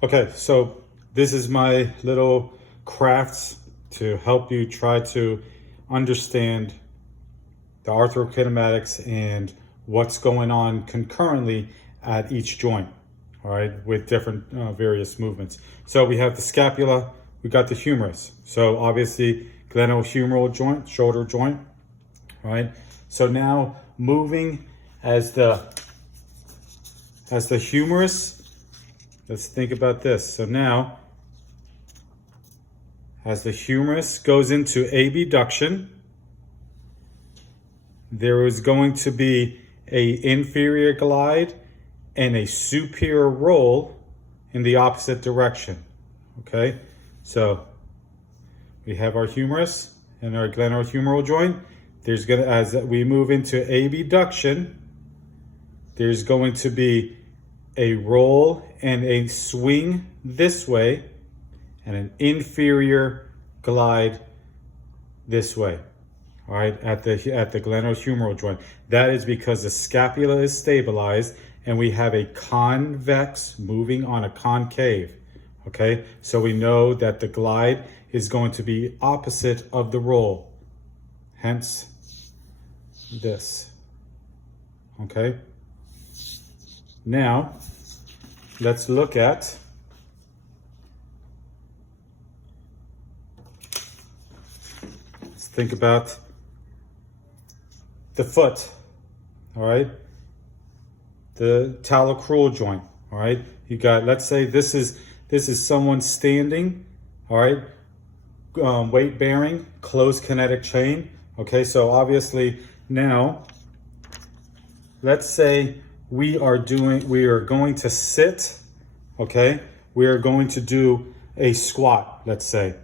Okay, so this is my little crafts to help you try to understand the arthrokinematics and what's going on concurrently at each joint, all right, with different various movements. So we have the scapula, we got the humerus. So obviously glenohumeral joint, shoulder joint, all right? So now moving as the humerus, let's think about this. So now, as the humerus goes into abduction, there is going to be a inferior glide and a superior roll in the opposite direction. Okay, so we have our humerus and our glenohumeral joint. There's gonna, as we move into abduction, there's going to be a roll and a swing this way and an inferior glide this way. All right, at the glenohumeral joint. That is because the scapula is stabilized and we have a convex moving on a concave. Okay, so we know that the glide is going to be opposite of the roll. Hence this. Okay. Now, let's look at think about the foot, all right? The talocrural joint, all right? You got, let's say this is someone standing, all right? Weight bearing, closed kinetic chain. Okay, so obviously now, let's say we are going to sit, okay? We are going to do a squat, let's say.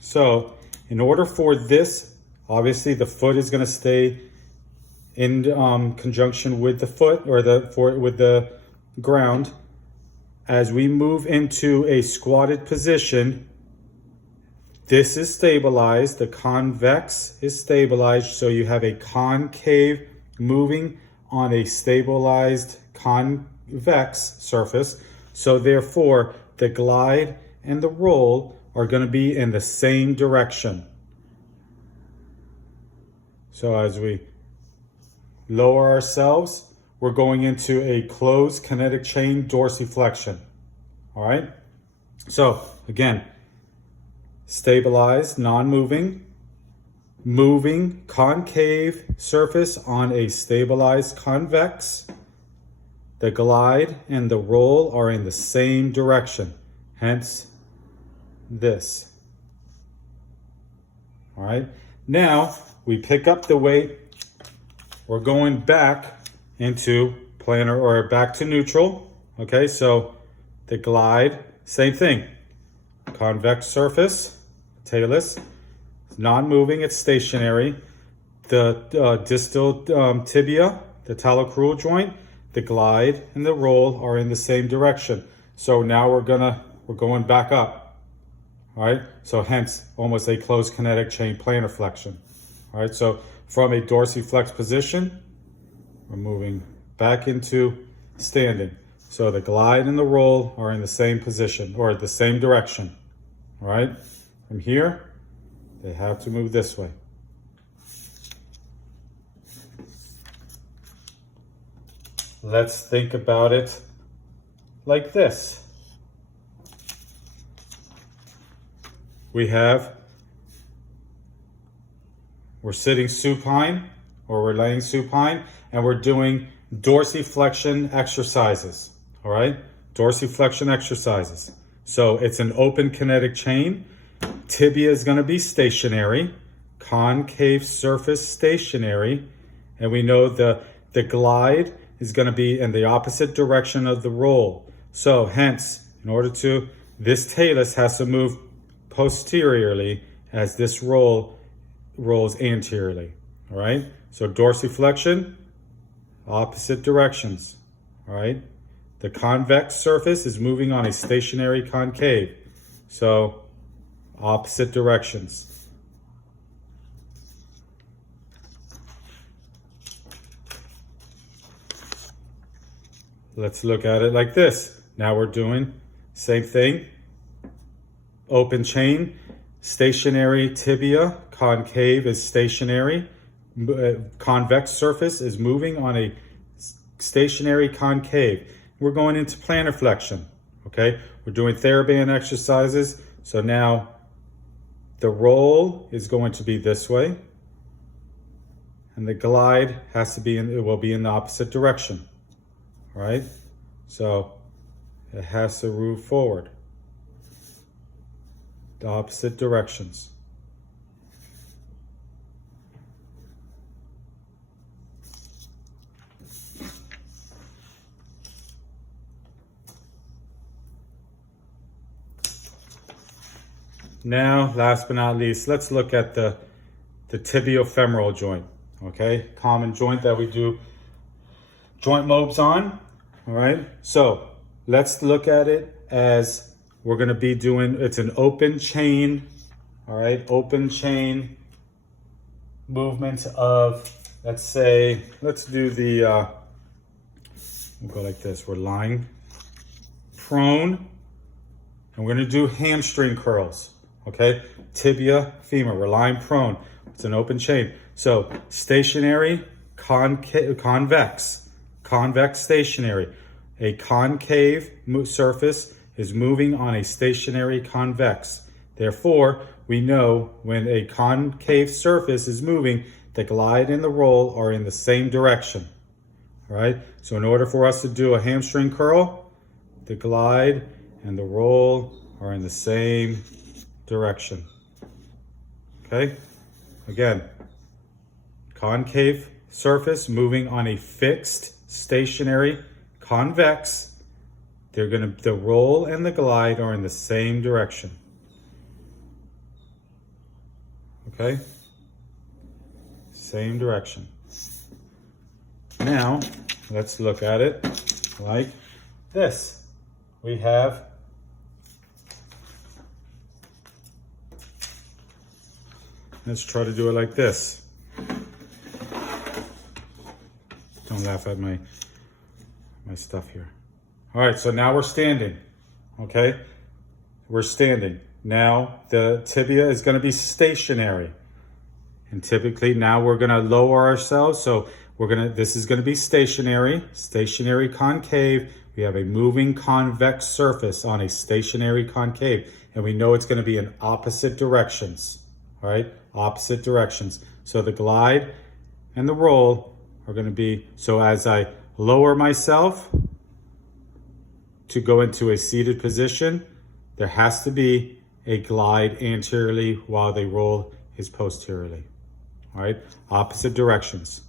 So in order for this, obviously the foot is going to stay in conjunction with the foot or with the ground. As we move into a squatted position, this is stabilized. The convex is stabilized, so you have a concave moving on a stabilized convex surface. So therefore, the glide and the roll are going to be in the same direction. So as we lower ourselves, we're going into a closed kinetic chain dorsiflexion. All right? So again, stabilized, non-moving, moving concave surface on a stabilized convex. The glide and the roll are in the same direction, hence this. All right, now we pick up the weight. We're going back into planar or back to neutral. Okay, so the glide, same thing. Convex surface, talus, non-moving, it's stationary. The distal tibia, the talocrural joint, the glide and the roll are in the same direction. So now we're going back up. All right, so hence almost a closed kinetic chain planar flexion. All right, so from a dorsiflex position, we're moving back into standing. So the glide and the roll are in the same position or the same direction. All right, from here, they have to move this way. Let's think about it like this. We're sitting supine or we're laying supine and we're doing dorsiflexion exercises, all right? Dorsiflexion exercises. So it's an open kinetic chain. Tibia is gonna be stationary, concave surface stationary, and we know the glide is gonna be in the opposite direction of the roll. So hence, in order to, this talus has to move posteriorly as this roll rolls anteriorly, all right? So dorsiflexion, opposite directions, all right? The convex surface is moving on a stationary concave, so opposite directions. Let's look at it like this. Now we're doing Same thing. Open chain, stationary tibia, concave is stationary. Convex surface is moving on a stationary concave. We're going into plantar flexion, okay? We're doing TheraBand exercises. So now the roll is going to be this way, and the glide has to be it will be in the opposite direction, all right? So it has to move forward, the opposite directions. Now, last but not least, let's look at the tibiofemoral joint, okay? Common joint that we do joint mobs on, all right? So let's look at it as we're gonna be doing, it's an open chain, all right? Open chain movement of, let's say, let's do the, we'll go like this. We're lying prone, and we're gonna do hamstring curls. Okay, tibia, femur, we're lying prone. It's an open chain. So stationary, convex stationary. A concave surface is moving on a stationary convex. Therefore, we know when a concave surface is moving, the glide and the roll are in the same direction. All right, so in order for us to do a hamstring curl, the glide and the roll are in the same direction. Okay, again, concave surface moving on a fixed stationary convex. The roll and the glide are in the same direction. Okay, same direction. Now let's look at it like this. We have let's try to do it like this. Don't laugh at my stuff here. All right, so now we're standing, okay? We're standing. Now the tibia is gonna be stationary. And typically now we're gonna lower ourselves. So this is gonna be stationary concave. We have a moving convex surface on a stationary concave. And we know it's gonna be in opposite directions, all right? Opposite directions. So the glide and the roll are going to be, so as I lower myself to go into a seated position, there has to be a glide anteriorly while the roll is posteriorly. All right, opposite directions.